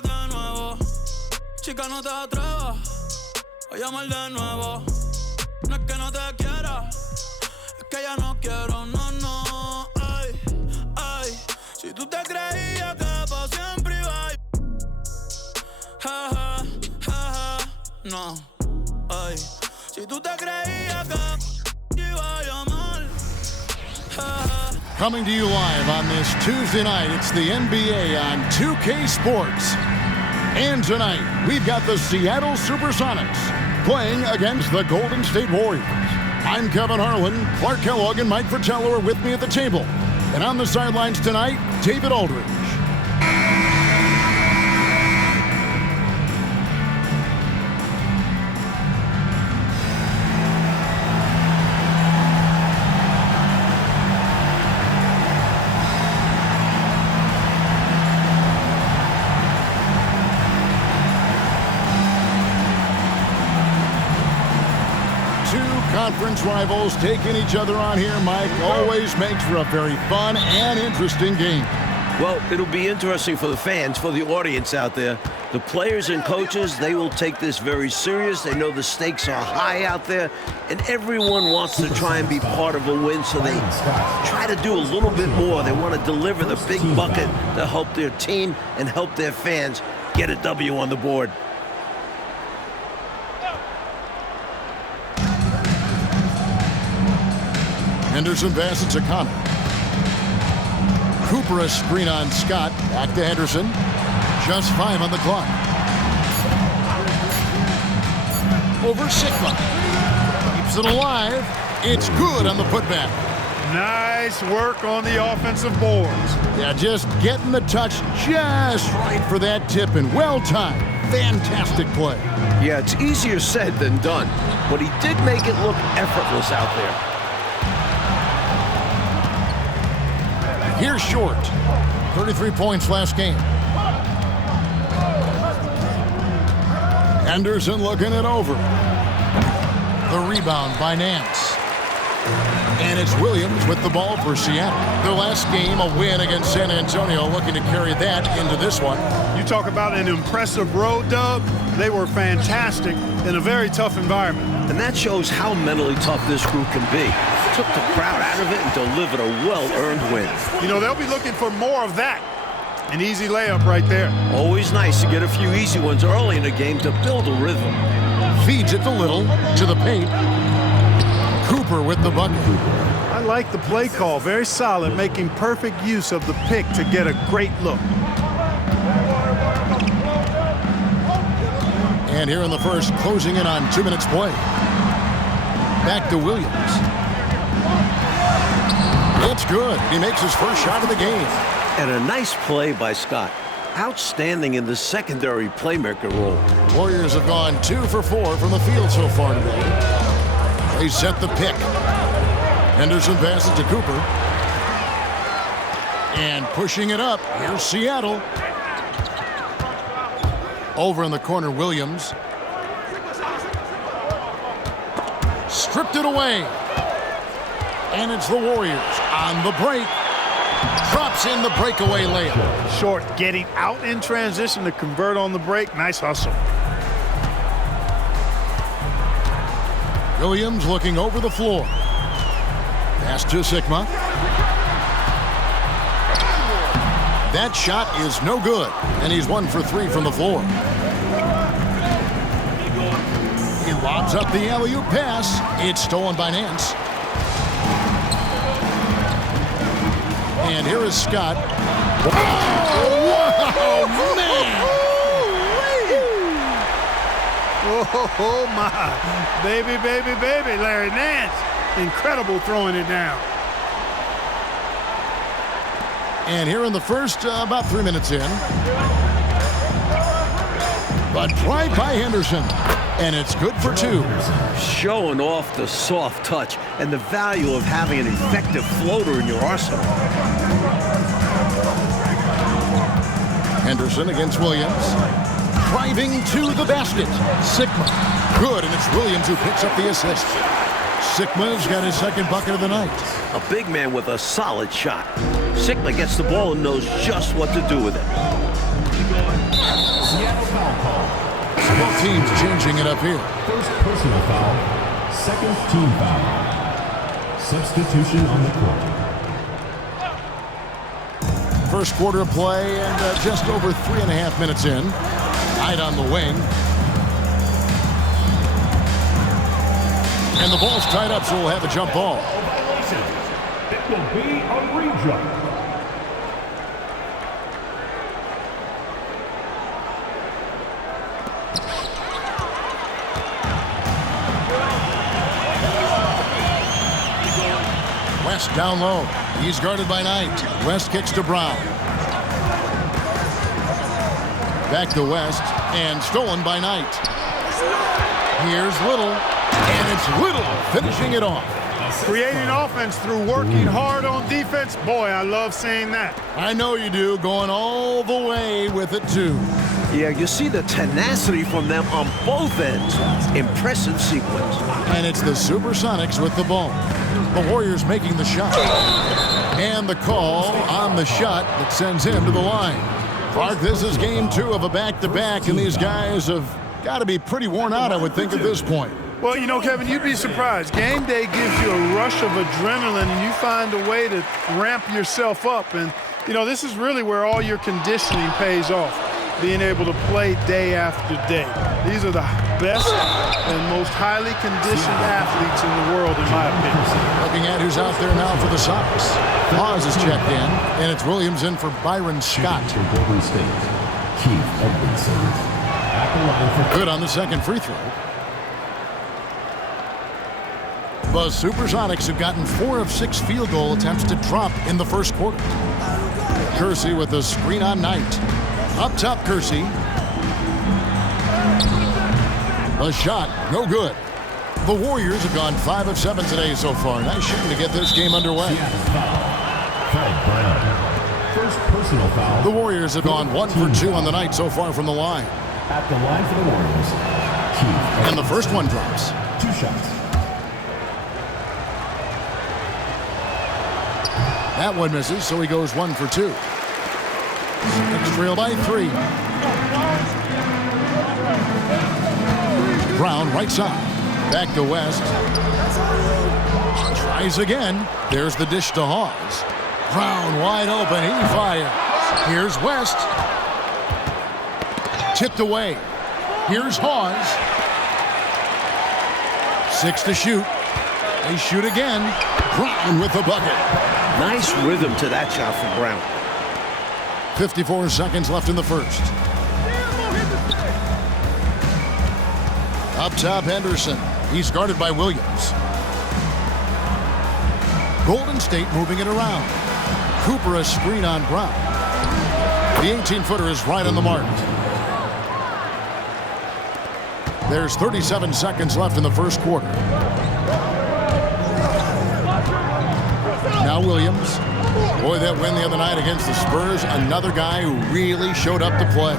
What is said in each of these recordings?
que de nuevo. Chica, no te atrevas a llamar de nuevo. No es que no te quiera, es que ya no quiero, no, no. Ay, ay, si tú te creías que pa' siempre iba a... Ja, ja, ja, ja, no. Ay, si tú te creías que iba a llamar. Ja, ja. Coming to you live on this Tuesday night, it's the NBA on 2K Sports. And tonight, we've got the Seattle SuperSonics playing against the Golden State Warriors. I'm Kevin Harlan. Clark Kellogg and Mike Fratello are with me at the table. And on the sidelines tonight, David Aldridge. Conference rivals taking each other on here, Mike, always makes for a very fun and interesting game. Well, it'll be interesting for the fans, for the audience out there. The players and coaches, they will take this very serious. They know the stakes are high out there, and everyone wants to try and be part of a win, so they try to do a little bit more. They want to deliver the big bucket to help their team and help their fans get a W on the board. Henderson passes to Connor. Cooper a screen on Scott. Back to Henderson. Just 5 on the clock. Over Sigma. Keeps it alive. It's good on the putback. Nice work on the offensive boards. Yeah, just getting the touch just right for that tip, and well-timed. Fantastic play. Yeah, it's easier said than done, but he did make it look effortless out there. Here's Short. 33 points last game. Henderson looking it over. The rebound by Nance. And it's Williams with the ball for Seattle. Their last game, a win against San Antonio, looking to carry that into this one. You talk about an impressive road dub. They were fantastic in a very tough environment. And that shows how mentally tough this group can be. Took the crowd out of it and delivered a well-earned win. You know, they'll be looking for more of that. An easy layup right there. Always nice to get a few easy ones early in the game to build a rhythm. Feeds it to Little, to the paint. Cooper with the bucket. I like the play call. Very solid, making perfect use of the pick to get a great look. And here in the first, closing in on 2 minutes play. Back to Williams. It's good. He makes his first shot of the game. And a nice play by Scott. Outstanding in the secondary playmaker role. Warriors have gone 2 for 4 from the field so far today. They set the pick. Henderson passes to Cooper. And pushing it up, here's Seattle. Over in the corner, Williams. Stripped it away. And it's the Warriors on the break. Drops in the breakaway layup. Short getting out in transition to convert on the break. Nice hustle. Williams looking over the floor. Pass to Sigma. That shot is no good, and he's 1 for 3 from the floor. He lobs up the alley-oop pass. It's stolen by Nance. And here is Scott. Oh, man! Oh, my. Baby, baby, baby, Larry Nance. Incredible throwing it down. And here in the first, about 3 minutes in. But drive by Henderson. And it's good for 2. Showing off the soft touch and the value of having an effective floater in your arsenal. Henderson against Williams. Driving to the basket. Sigma. Good, and it's Williams who picks up the assist. Sigma's got his second bucket of the night. A big man with a solid shot. Sigma gets the ball and knows just what to do with it. Both teams changing it up here. First personal foul, second team foul. Substitution on the court. First quarter of play and just over 3.5 minutes in. Knight on the wing. And the ball's tied up, so we'll have a jump ball. It will be a re-jump. West down low. He's guarded by Knight. West kicks to Brown. Back to West and stolen by Knight. Here's Little, and it's Little finishing it off. Creating offense through working hard on defense. Boy, I love seeing that. I know you do, going all the way with it too. Yeah, you see the tenacity from them on both ends. Impressive sequence. And it's the SuperSonics with the ball. The Warriors making the shot. And the call on the shot that sends him to the line. Clark, this is game 2 of a back-to-back, and these guys have got to be pretty worn out, I would think, at this point. Well, you know, Kevin, you'd be surprised. Game day gives you a rush of adrenaline, and you find a way to ramp yourself up. And, you know, this is really where all your conditioning pays off, being able to play day after day. These are the best and most highly conditioned athletes in the world, in my opinion. Looking at who's out there now for the Sox. Hawes is checked in, and it's Williams in for Byron Scott. Golden State, Keith Edmondson. At the line for Good on the second free throw. The SuperSonics have gotten 4 of 6 field goal attempts to drop in the first quarter. Kersey with a screen on Knight. Up top, Kersey. The shot, no good. The Warriors have gone 5 of 7 today so far. Nice shooting to get this game underway. Fred Brown. First personal foul. The Warriors have gone 1 for 2 on the night so far from the line. At the line for the Warriors, Keith. And the first one drops. 2 shots. That one misses, so he goes 1 for 2. Next trail by 3. Brown right side. Back to West. Tries again. There's the dish to Hawes. Brown wide open. He fires. Here's West. Tipped away. Here's Hawes. 6 to shoot. They shoot again. Brown with the bucket. Nice rhythm to that shot from Brown. 54 seconds left in the first. Up top, Henderson. He's guarded by Williams. Golden State moving it around. Cooper a screen on Brown. The 18-footer is right on the mark. There's 37 seconds left in the first quarter. Now Williams. Boy, that win the other night against the Spurs, another guy who really showed up to play.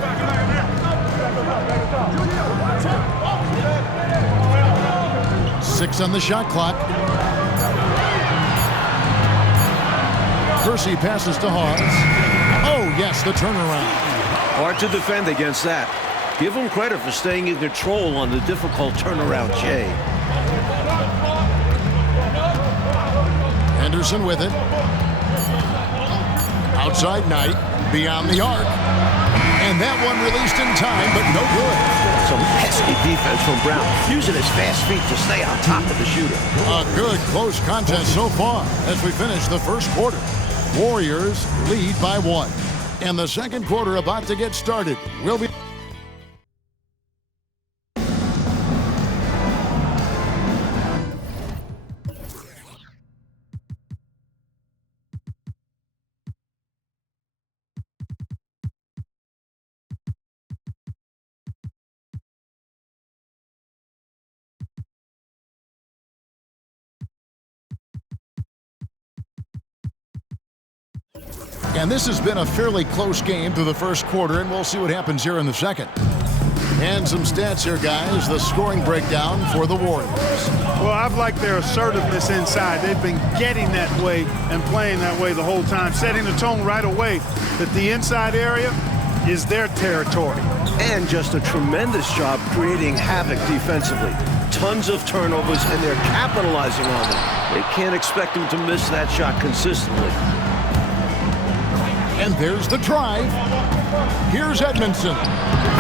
Six on the shot clock. Kersey passes to Hawes. Oh, yes, the turnaround. Hard to defend against that. Give him credit for staying in control on the difficult turnaround, Jay. Henderson with it. Outside Knight, beyond the arc. And that one released in time, but no good. Some pesky defense from Brown, using his fast feet to stay on top of the shooter. A good close contest so far as we finish the first quarter. Warriors lead by 1. And the second quarter about to get started. We'll be... And this has been a fairly close game through the first quarter, and we'll see what happens here in the second. And some stats here, guys. The scoring breakdown for the Warriors. Well, I've liked their assertiveness inside. They've been getting that way and playing that way the whole time, setting the tone right away that the inside area, is their territory. And just a tremendous job creating havoc defensively. Tons of turnovers, and they're capitalizing on them. They can't expect them to miss that shot consistently. And there's the drive. Here's Edmondson.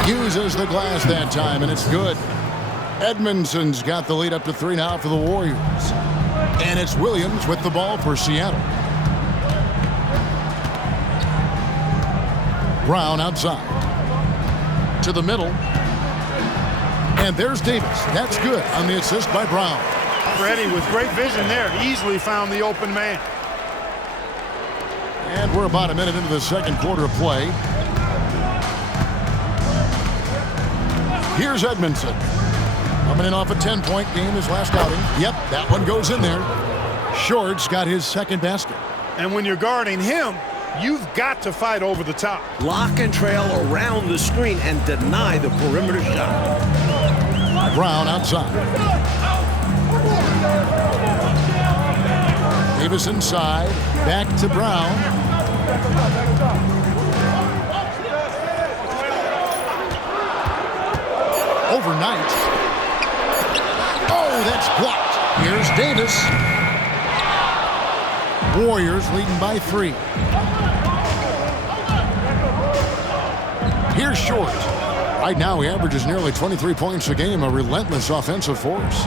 Uses the glass that time, and it's good. Edmondson's got the lead up to 3 now for the Warriors. And it's Williams with the ball for Seattle. Brown outside. To the middle. And there's Davis. That's good on the assist by Brown. Freddie with great vision there. Easily found the open man. And we're about a minute into the second quarter of play. Here's Edmondson. Coming in off a 10-point game his last outing. Yep, that one goes in there. Short's got his second basket. And when you're guarding him, you've got to fight over the top. Lock and trail around the screen and deny the perimeter shot. Brown outside. Davis inside. Back to Brown. Overnight. Oh, that's blocked. Here's Davis. Warriors leading by 3. Here's Short. Right now he averages nearly 23 points a game, a relentless offensive force.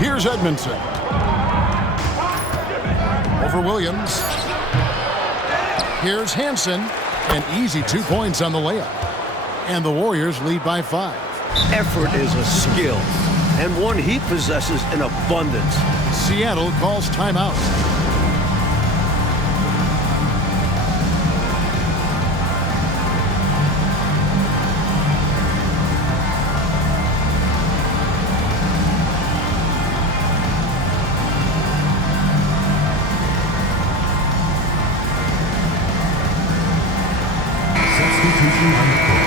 Here's Edmondson. Over Williams. Here's Hansen. An easy 2 points on the layup. And the Warriors lead by 5. Effort is a skill, and one he possesses in abundance. Seattle calls timeout. Substitution on the court.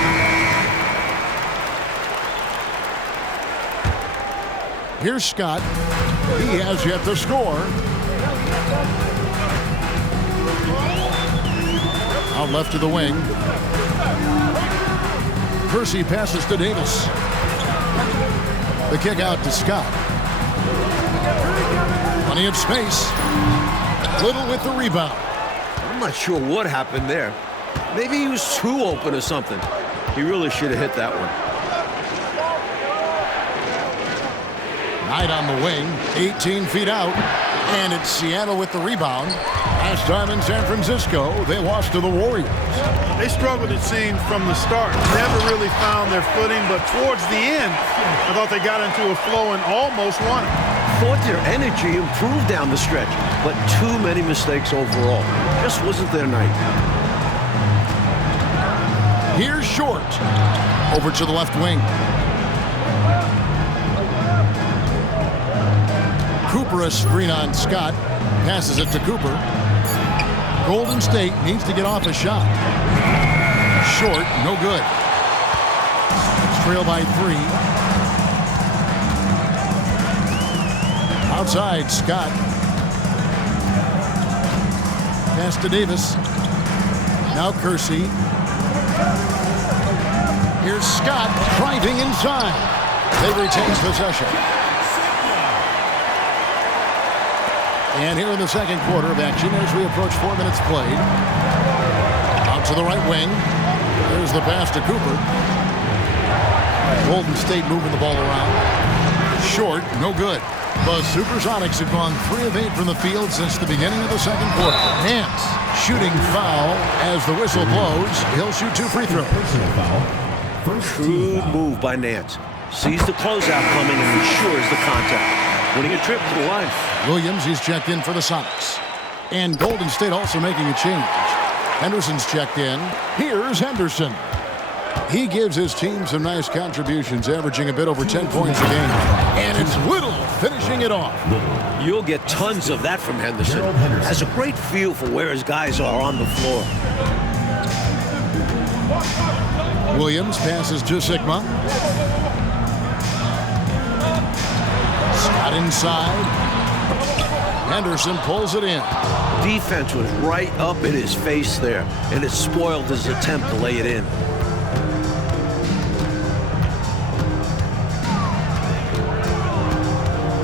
Here's Scott. He has yet to score. Out left to the wing. Percy passes to Davis. The kick out to Scott. Plenty of space. Little with the rebound. I'm not sure what happened there. Maybe he was too open or something. He really should have hit that one. Knight on the wing, 18 feet out, and it's Seattle with the rebound. Last time in San Francisco, they lost to the Warriors. They struggled, it seemed, from the start. Never really found their footing, but towards the end, I thought they got into a flow and almost won it. Thought their energy improved down the stretch, but too many mistakes overall. Just wasn't their night. Here's Short. Over to the left wing. Cooper a screen on Scott. Passes it to Cooper. Golden State needs to get off a shot. Short, no good. Trail by 3. Outside, Scott. Pass to Davis. Now Kersey. Here's Scott driving inside. They retain possession. And here in the second quarter of action as we approach 4 minutes played. Out to the right wing. There's the pass to Cooper. Golden State moving the ball around. Short, no good. The SuperSonics have gone 3 of 8 from the field since the beginning of the second quarter. Nance shooting foul as the whistle blows. He'll shoot 2 free throws. Personal foul. Shrewd move by Nance. Sees the closeout coming and ensures the contact. Winning a trip to the line. Williams, he's checked in for the Sonics. And Golden State also making a change. Henderson's checked in. Here's Henderson. He gives his team some nice contributions, averaging a bit over 10 points a game. And it's Little finishing it off. You'll get tons of that from Henderson. Has a great feel for where his guys are on the floor. Williams passes to Sigma. Scott inside. Henderson pulls it in. Defense was right up in his face there, and it spoiled his attempt to lay it in.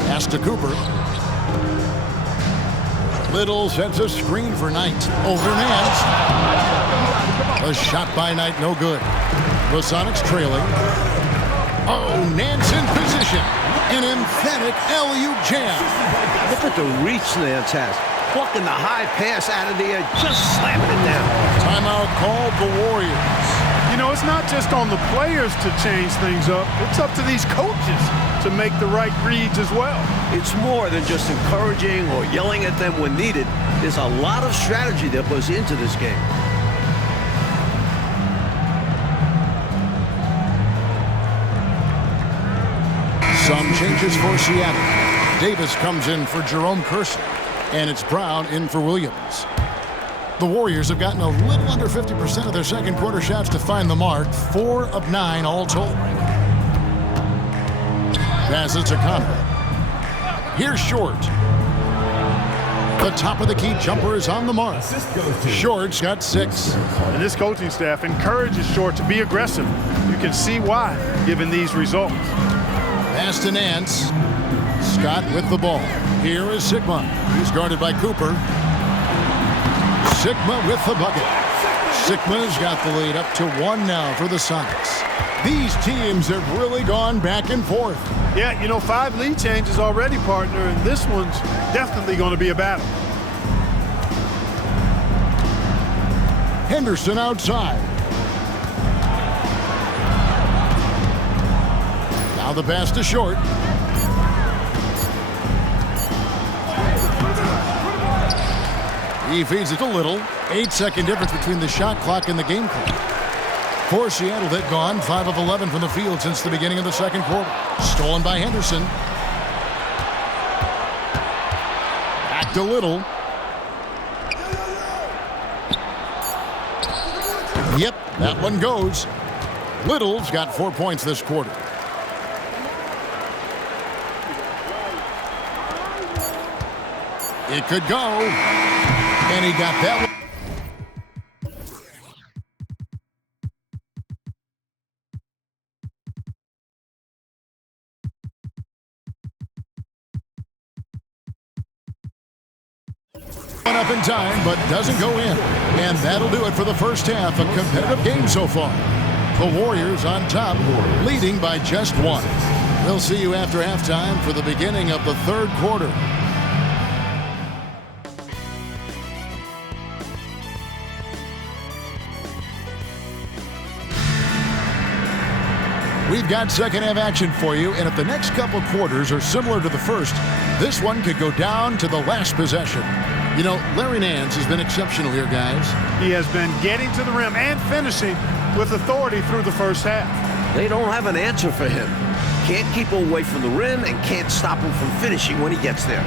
Pass to Cooper. Little sets a screen for Knight. Over Nance. A shot by Knight, no good. The Sonics trailing. Oh, Nance in position. An emphatic LU jam. Look at the reach Nance has. Plucking the high pass out of the air, just slamming it down. Timeout called the Warriors. You know, it's not just on the players to change things up. It's up to these coaches to make the right reads as well. It's more than just encouraging or yelling at them when needed. There's a lot of strategy that goes into this game. Some changes for Seattle. Davis comes in for Jerome Kersey, and it's Brown in for Williams. The Warriors have gotten a little under 50% of their second quarter shots to find the mark, 4 of 9 all told. Passes to Connor. Here's Short. The top of the key jumper is on the mark. Short's got 6. And this coaching staff encourages Short to be aggressive. You can see why, given these results. Pass to Nance. Scott with the ball. Here is Sigma. He's guarded by Cooper. Sigma with the bucket. Sigma's got the lead up to 1 now for the Sonics. These teams have really gone back and forth. Yeah, you know, 5 lead changes already, partner, and this one's definitely going to be a battle. Henderson outside. Now the pass to Short. He feeds it to Little. 8-second difference between the shot clock and the game clock. For Seattle, they've gone 5 of 11 from the field since the beginning of the second quarter. Stolen by Henderson. Back to Little. Yep, that one goes. Little's got 4 points this quarter. It could go. And he got that one. Up in time, but doesn't go in. And that'll do it for the first half. A competitive game so far. The Warriors on top, leading by just 1. We'll see you after halftime for the beginning of the third quarter. We've got second half action for you, and if the next couple quarters are similar to the first, this one could go down to the last possession. You know, Larry Nance has been exceptional here, guys. He has been getting to the rim and finishing with authority through the first half. They don't have an answer for him. Can't keep him away from the rim and can't stop him from finishing when he gets there.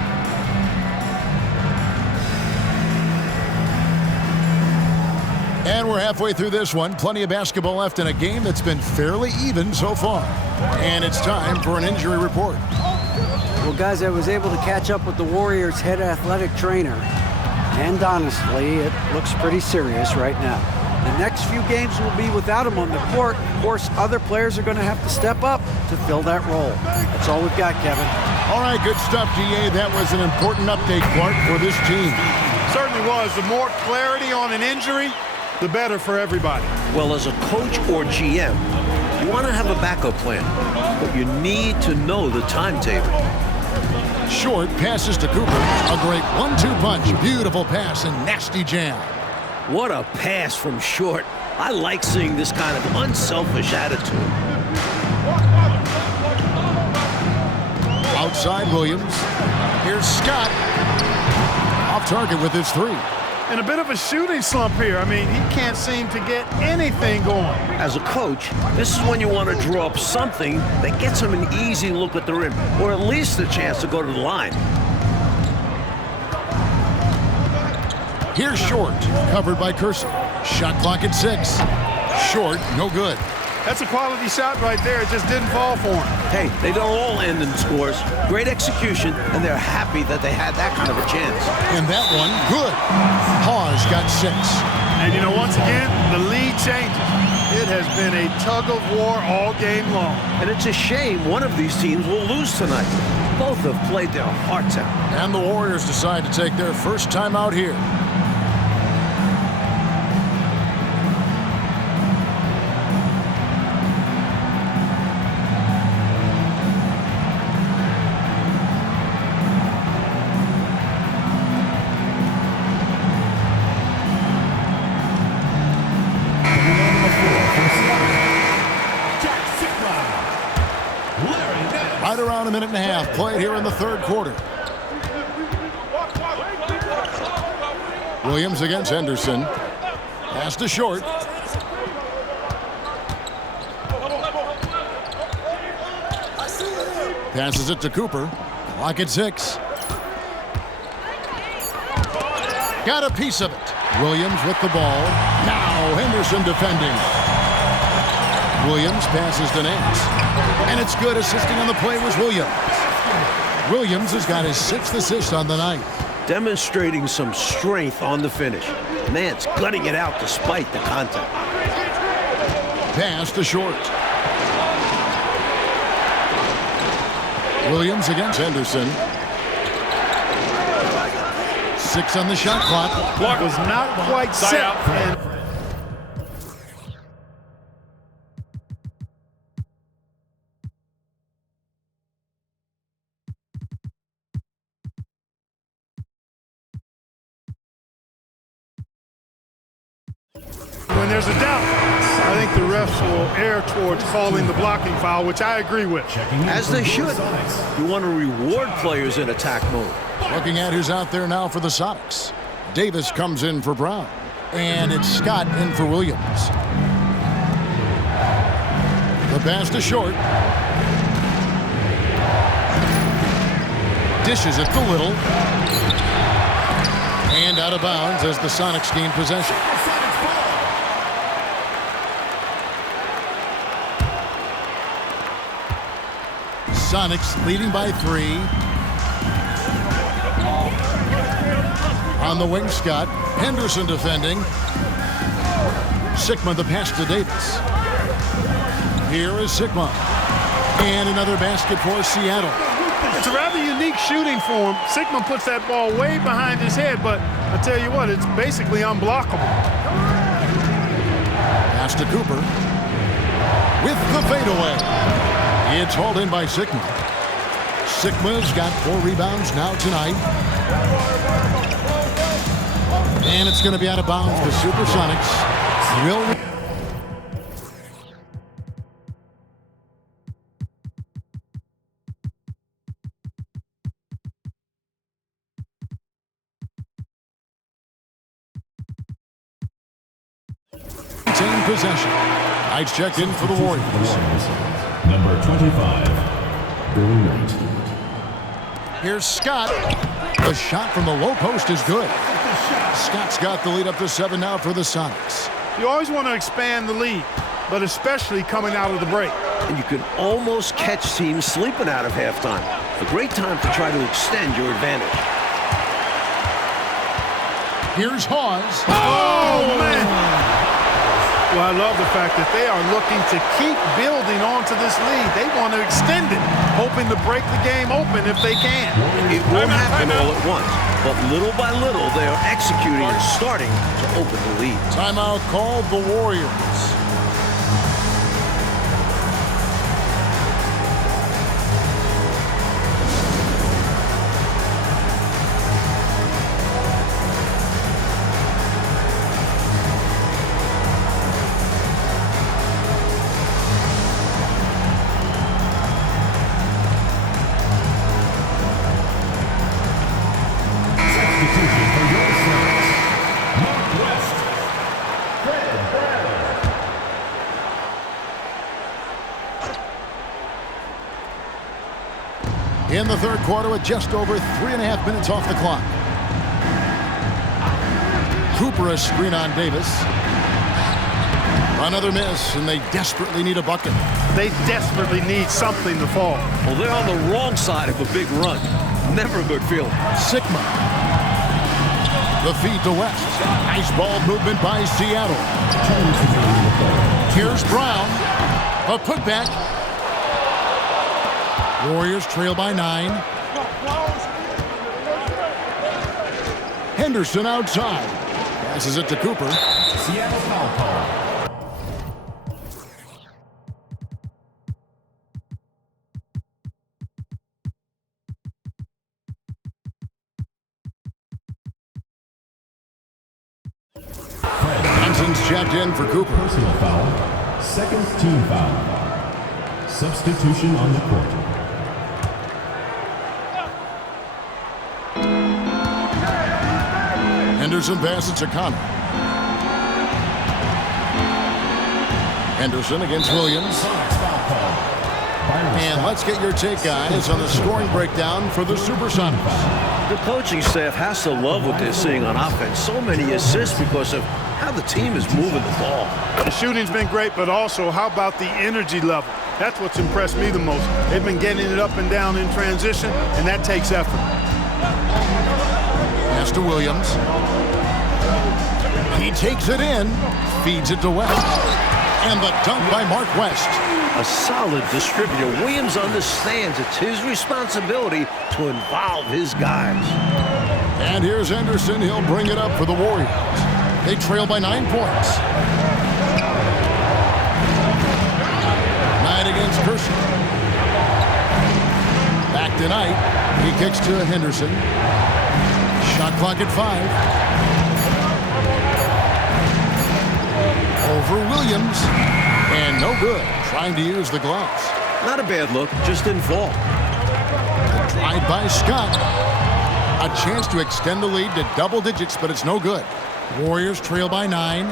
And we're halfway through this one. Plenty of basketball left in a game that's been fairly even so far. And it's time for an injury report. Well, guys, I was able to catch up with the Warriors' head athletic trainer. And honestly, it looks pretty serious right now. The next few games will be without him on the court. Of course, other players are going to have to step up to fill that role. That's all we've got, Kevin. All right, good stuff, GA. That was an important update, Clark, for this team. Certainly was. The more clarity on an injury, the better for everybody. Well, as a coach or GM, you want to have a backup plan, but you need to know the timetable. Short passes to Cooper. A great 1-2 punch. Beautiful pass and nasty jam. What a pass from Short. I like seeing this kind of unselfish attitude. Outside Williams. Here's Scott. Off target with his 3. And a bit of a shooting slump here. I mean, he can't seem to get anything going. As a coach, this is when you want to draw up something that gets him an easy look at the rim, or at least a chance to go to the line. Here's Short, covered by Kersey. Shot clock at 6. Short, no good. That's a quality shot right there. It just didn't fall for him. Hey, they don't all end in scores. Great execution, and they're happy that they had that kind of a chance. And that one, good. Hawes got 6. And, you know, once again, the lead changes. It has been a tug of war all game long. And it's a shame one of these teams will lose tonight. Both have played their hearts out. And the Warriors decide to take their first time out here. Right around a minute and a half played here in the third quarter. Williams against Henderson. Pass to short. Passes it to Cooper. Clock at 6. Got a piece of it. Williams with the ball. Now Henderson defending. Williams passes to Nance. And it's good. Assisting on the play was Williams. Williams has got his 6th assist on the night. Demonstrating some strength on the finish. Nance gutting it out despite the contact. Pass to short. Williams against Henderson. 6 on the shot clock. Clock was not quite set. And when there's a doubt, I think the refs will err towards calling the blocking foul, which I agree with. As they should. You want to reward players in attack mode. Looking at who's out there now for the Sonics. Davis comes in for Brown. And it's Scott in for Williams. The pass to short. Dishes it to Little. And out of bounds as the Sonics gain possession. Sonics leading by 3. On the wing, Scott. Henderson defending. Sigma the pass to Davis. Here is Sigma. And another basket for Seattle. It's a rather unique shooting for him. Sigma puts that ball way behind his head, but I tell you what, it's basically unblockable. Pass to Cooper. With the fadeaway. It's hauled in by Sigma. Sigma's got 4 rebounds now tonight. And it's going to be out of bounds. The SuperSonics will... retain possession. Knights checked in for the Warriors. Number 25, Billy Knight. Here's Scott. The shot from the low post is good. Scott's got the lead up to 7 now for the Sonics. You always want to expand the lead, but especially coming out of the break. And you can almost catch teams sleeping out of halftime. A great time to try to extend your advantage. Here's Hawes. Oh, man! Well, I love the fact that they are looking to keep building onto this lead. They want to extend it, hoping to break the game open if they can. It won't happen all at once, but little by little, they are executing and starting to open the lead. Timeout called the Warriors. In the third quarter with just over 3.5 minutes off the clock. Cooper a screen on Davis. Another miss, and they desperately need a bucket. They desperately need something to fall. Well, they're on the wrong side of a big run. Never a good feeling. Sigma. The feed to West. Nice ball movement by Seattle. Here's Brown. A putback. Warriors trail by 9. Henderson outside. Passes it to Cooper. Seattle foul call. Johnson's checked in for Cooper. Personal foul. Second team foul. Substitution on the court. Henderson passes to Connor. Henderson against Williams. And let's get your take, guys, on the scoring breakdown for the SuperSonics. The coaching staff has to love what they're seeing on offense. So many assists because of how the team is moving the ball. The shooting's been great, but also how about the energy level? That's what's impressed me the most. They've been getting it up and down in transition, and that takes effort. Pass to Williams. He takes it in, feeds it to West. And the dunk by Mark West. A solid distributor. Williams understands it's his responsibility to involve his guys. And here's Henderson. He'll bring it up for the Warriors. They trail by 9 points. Knight against Kershaw. Back to Knight. He kicks to Henderson. Shot clock at 5. Over Williams. And no good. Trying to use the gloves. Not a bad look. Just didn't fall. Drive by Scott. A chance to extend the lead to double digits, but it's no good. Warriors trail by 9.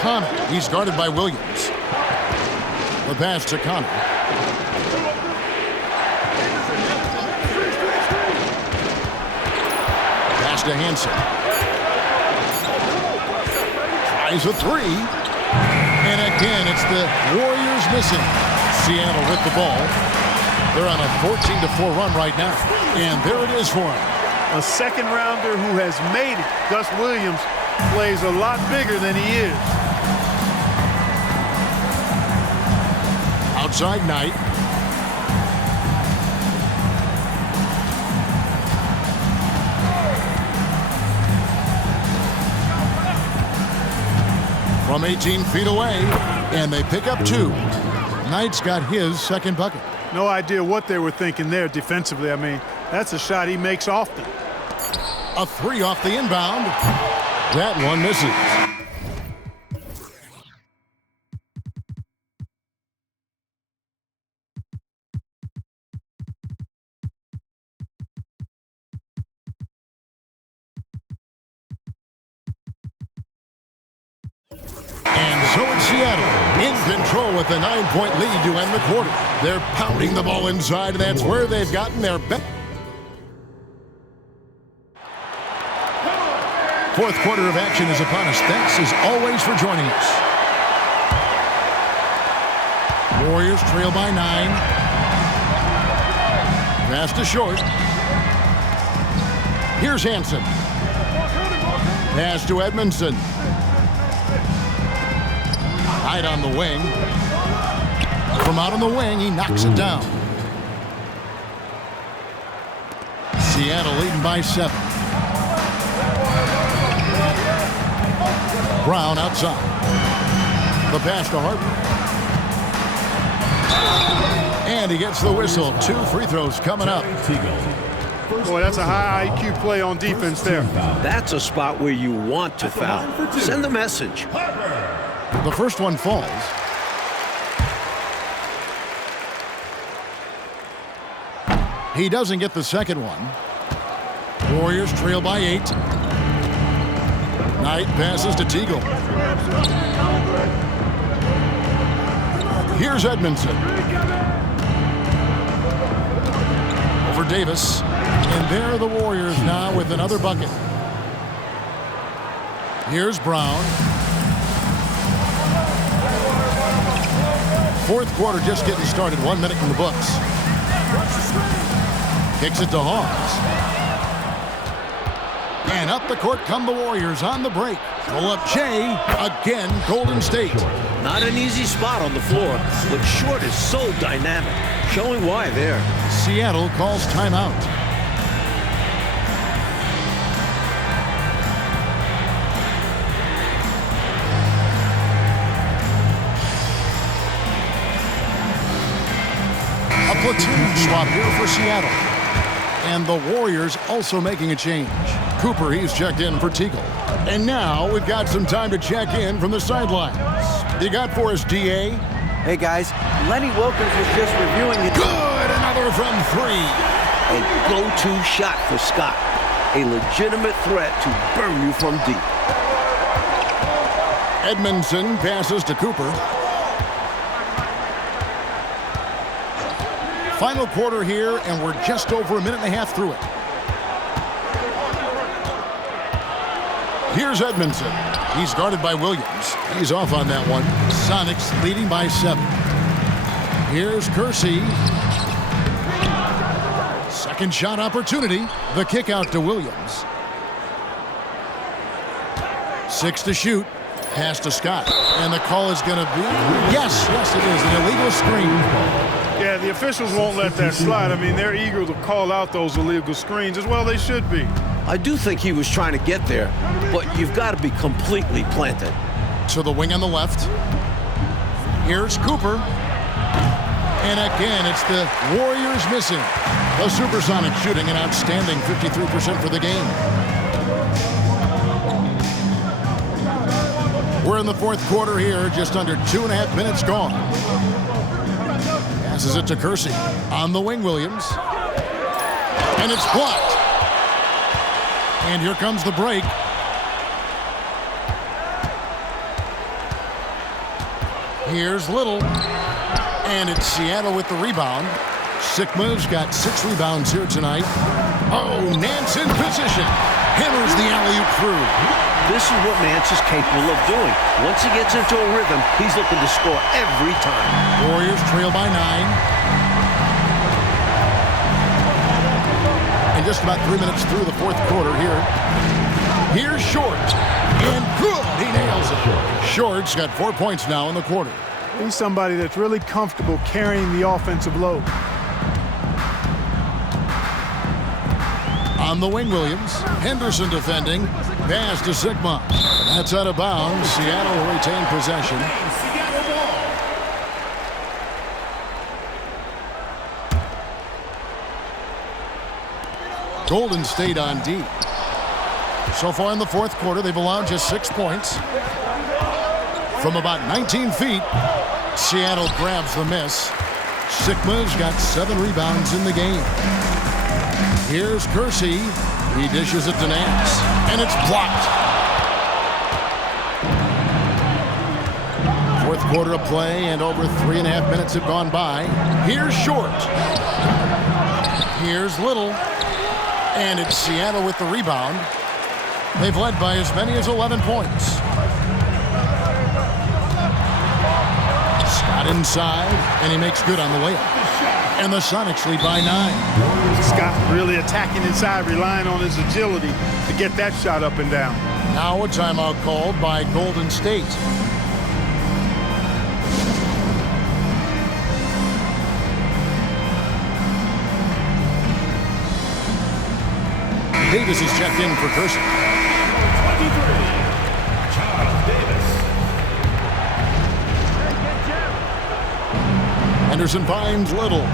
Connor. He's guarded by Williams. The pass to Connor. Pass to Hansen. Tries a 3. And again, it's the Warriors missing. Seattle with the ball. They're on a 14-4 run right now. And there it is for them. A second rounder who has made it. Gus Williams plays a lot bigger than he is. Outside Knight. From 18 feet away, and they pick up 2. Knight's got his second bucket. No idea what they were thinking there defensively. I mean, that's a shot he makes often. A 3 off the inbound. That one misses. And so it's Seattle in control with a 9-point lead to end the quarter. They're pounding the ball inside, and that's where they've gotten their best. Fourth quarter of action is upon us. Thanks as always for joining us. Warriors trail by 9. Pass to short. Here's Hansen. Pass to Edmondson. Knight on the wing. From out on the wing, he knocks it down. Seattle leading by 7. Brown outside. The pass to Harper. And he gets the whistle. 2 free throws coming up. Boy, that's a high IQ play on defense there. That's a spot where you want to foul. Send a message. The first one falls. He doesn't get the second one. Warriors trail by 8. Knight passes to Teagle. Here's Edmondson. Over Davis. And there are the Warriors now with another bucket. Here's Brown. Fourth quarter just getting started. 1 minute in the books. Kicks it to Hawes. And up the court come the Warriors on the break. Pull up Jay. Again, Golden State. Not an easy spot on the floor, but Short is so dynamic. Showing why there. Seattle calls timeout. A platoon swap here for Seattle. And the Warriors also making a change. Cooper, he's checked in for Teagle. And now we've got some time to check in from the sidelines. You got for us, D.A.? Hey, guys. Lenny Wilkins was just reviewing it. Good! Another from three. A go-to shot for Scott. A legitimate threat to burn you from deep. Edmondson passes to Cooper. Final quarter here, and we're just over a minute and a half through it. Here's Edmondson. He's guarded by Williams. He's off on that one. Sonics leading by 7. Here's Kersey. Second shot opportunity. The kick out to Williams. 6 to shoot. Pass to Scott. And the call is going to be... Yes, it is. An illegal screen. Yeah, the officials won't let that slide. I mean, they're eager to call out those illegal screens as well. They should be. I do think he was trying to get there, but you've got to be completely planted. To the wing on the left. Here's Cooper. And again, it's the Warriors missing. The SuperSonics shooting an outstanding 53% for the game. We're in the fourth quarter here, just under 2.5 minutes gone. Passes it to Kersey. On the wing, Williams. And it's blocked. And here comes the break. Here's Little. And it's Seattle with the rebound. Sigma's got 6 rebounds here tonight. Oh, Nance in position. Hammers the alley-oop through. This is what Nance is capable of doing. Once he gets into a rhythm, he's looking to score every time. Warriors trail by 9. And just about 3 minutes through the fourth quarter here. Here's Short. And good. He nails it. Short's got 4 points now in the quarter. He's somebody that's really comfortable carrying the offensive load. On the wing, Williams. Henderson defending. Pass to Sigma. That's out of bounds. Seattle will retain possession. Golden State on D. So far in the fourth quarter, they've allowed just 6 points. From about 19 feet, Seattle grabs the miss. Sigma's got 7 rebounds in the game. Here's Kersey. He dishes it to Nance. And it's blocked. Fourth quarter of play, and over 3.5 minutes have gone by. Here's Short. Here's Little. And it's Seattle with the rebound. They've led by as many as 11 points. Scott inside, and he makes good on the layup. And the Sonics lead by 9. Scott really attacking inside, relying on his agility to get that shot up and down. Now a timeout called by Golden State. Davis is checked in for Kersey. 23, Charles Davis. Henderson finds Little.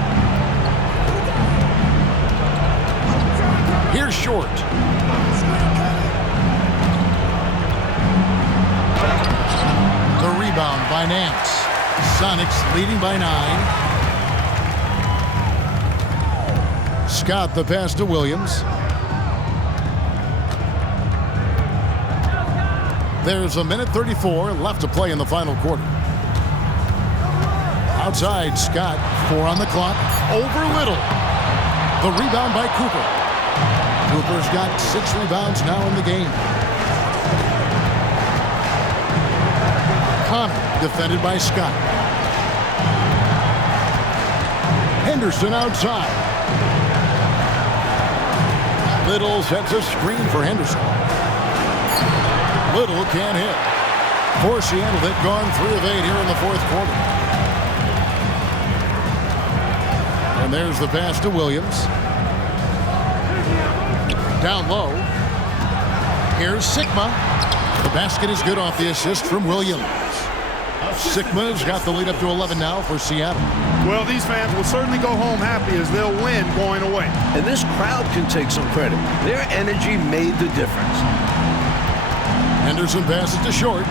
Here's Short. The rebound by Nance. Sonics leading by 9. Scott the pass to Williams. There's 1:34 left to play in the final quarter. Outside, Scott, 4 on the clock, over Little. The rebound by Cooper. Cooper's got 6 rebounds now in the game. defended by Scott. Henderson outside. Little sets a screen for Henderson. Little can't hit. For Seattle, they've gone 3 of 8 here in the fourth quarter. And there's the pass to Williams. Down low. Here's Sigma. The basket is good off the assist from Williams. Sigma's got the lead up to 11 now for Seattle. Well, these fans will certainly go home happy as they'll win going away. And this crowd can take some credit. Their energy made the difference. Henderson passes to short.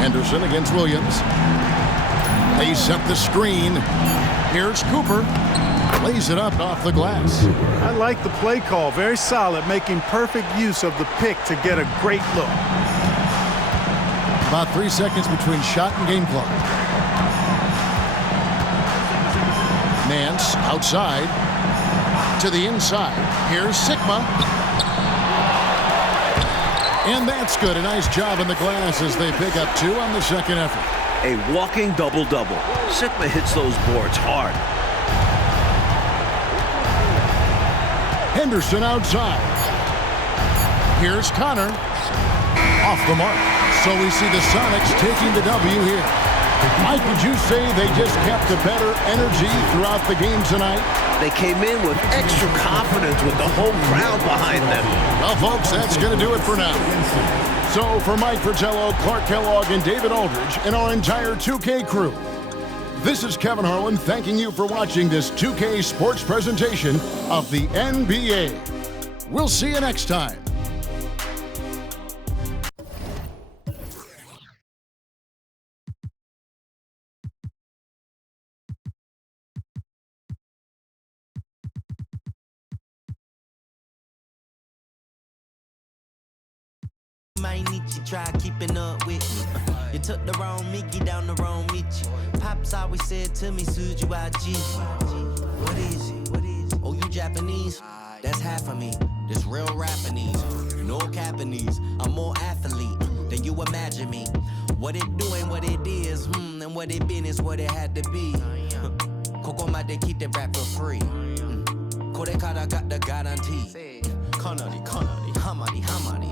Henderson against Williams. They set the screen. Here's Cooper. Lays it up off the glass. I like the play call. Very solid, making perfect use of the pick to get a great look. About 3 seconds between shot and game clock. Nance outside to the inside. Here's Sigma. And that's good. A nice job in the glass as they pick up 2 on the second effort. A walking double-double. Sigma hits those boards hard. Henderson outside. Here's Connor. Off the mark. So we see the Sonics taking the W here. Mike, would you say they just kept a better energy throughout the game tonight? They came in with extra confidence with the whole crowd behind them. Well, folks, that's going to do it for now. So for Mike Fratello, Clark Kellogg, and David Aldridge, and our entire 2K crew, this is Kevin Harlan thanking you for watching this 2K Sports presentation of the NBA. We'll see you next time. Might need you try keeping up with me. You took the wrong Mickey down the wrong Michi. Pops always said to me, Suju IG. What is it? What is it? Oh, you Japanese? That's half of me. This real Japanese. No Japanese. I'm more athlete than you imagine me. What it do and what it is, and what it been is what it had to be. Koko made keep the rap for free. Kore kara got the guarantee. Kanari, hamari, hamari.